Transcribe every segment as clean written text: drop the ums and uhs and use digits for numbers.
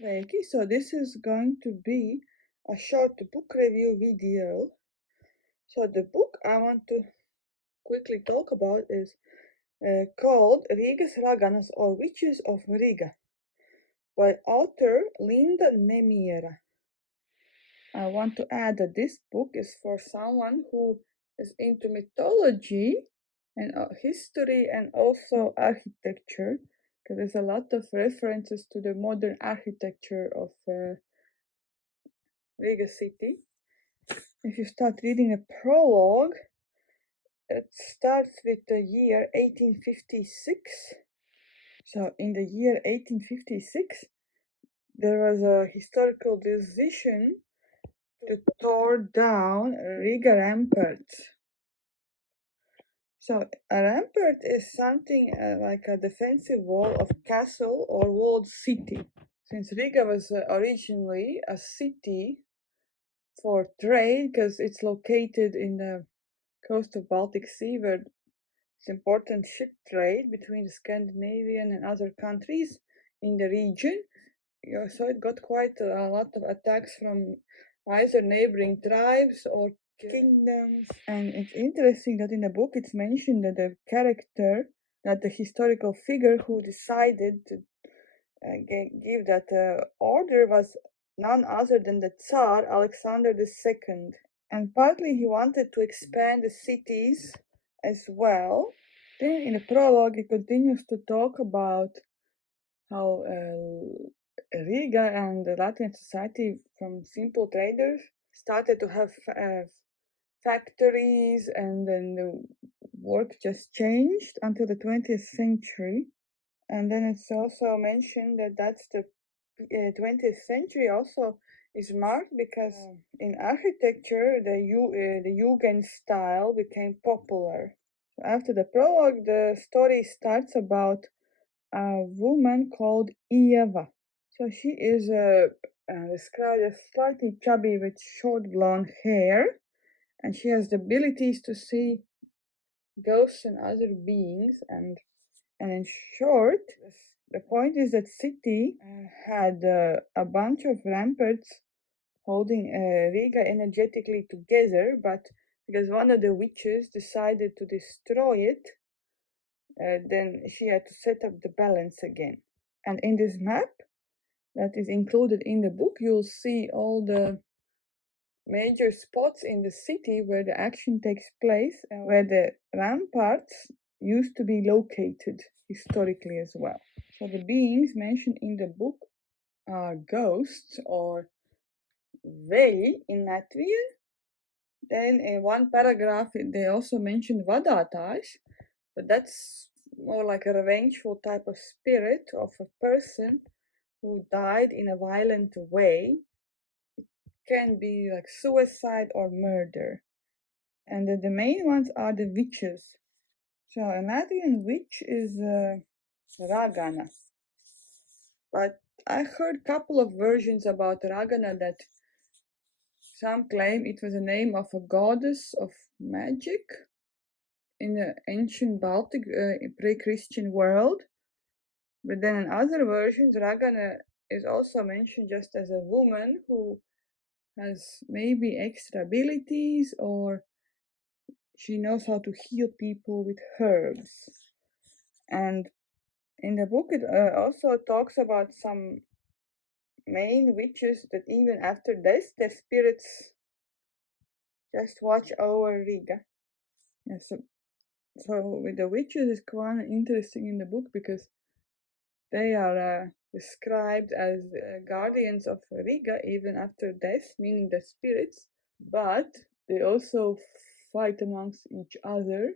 Sveiki! So this is going to be a short book review video. So the book I want to quickly talk about is called Rīgas Raganas or Witches of Riga by author Linda Nemiera. I want to add that this book is for someone who is into mythology and history and also architecture, because there's a lot of references to the modern architecture of Riga city. If you start reading a prologue, it starts with the year 1856. So in the year 1856, there was a historical decision to tear down Riga ramparts. So a rampart is something like a defensive wall of castle or walled city. Since Riga was originally a city for trade, because it's located in the coast of Baltic Sea, where it's important ship trade between the Scandinavian and other countries in the region. So it got quite a lot of attacks from either neighboring tribes or kingdoms. And it's interesting that in the book it's mentioned that the character, that the historical figure who decided to give that order was none other than the Tsar Alecxander II. And partly he wanted to expand the cities as well. Then in the prologue he continues to talk about how Riga and the Latvian society from simple traders started to have factories, and then the work just changed until the 20th century. And then it's also mentioned that that's the 20th century also is marked because in architecture the Jugend style became popular. After the prologue, the story starts about a woman called Eva. So she is described as slightly chubby with short blonde hair, and she has the abilities to see ghosts and other beings. And in short, the point is that city had a bunch of ramparts holding Riga energetically together, but because one of the witches decided to destroy it, then she had to set up the balance again. And in this map that is included in the book, you'll see all the major spots in the city where the action takes place and where the ramparts used to be located historically as well. So the beings mentioned in the book are ghosts or veli in Latvian. Then in one paragraph they also mentioned vadatāji, but that's more like a revengeful type of spirit of a person who died in a violent way. It can be like suicide or murder. And the main ones are the witches. So a Latvian witch is raganas. But I heard a couple of versions about ragana that some claim it was a name of a goddess of magic in the ancient Baltic pre-Christian world. But then in other versions, ragana is also mentioned just as a woman who has maybe extra abilities, or she knows how to heal people with herbs. And in the book it also talks about some main witches that even after death their spirits just watch over Riga. Yeah, so with the witches is quite interesting in the book because they are described as guardians of Riga even after death, meaning the spirits, but they also fight amongst each other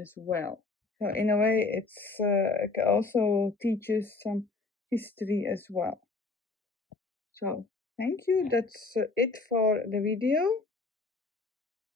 as well. So in a way it also teaches some history as well. So thank you, that's it for the video.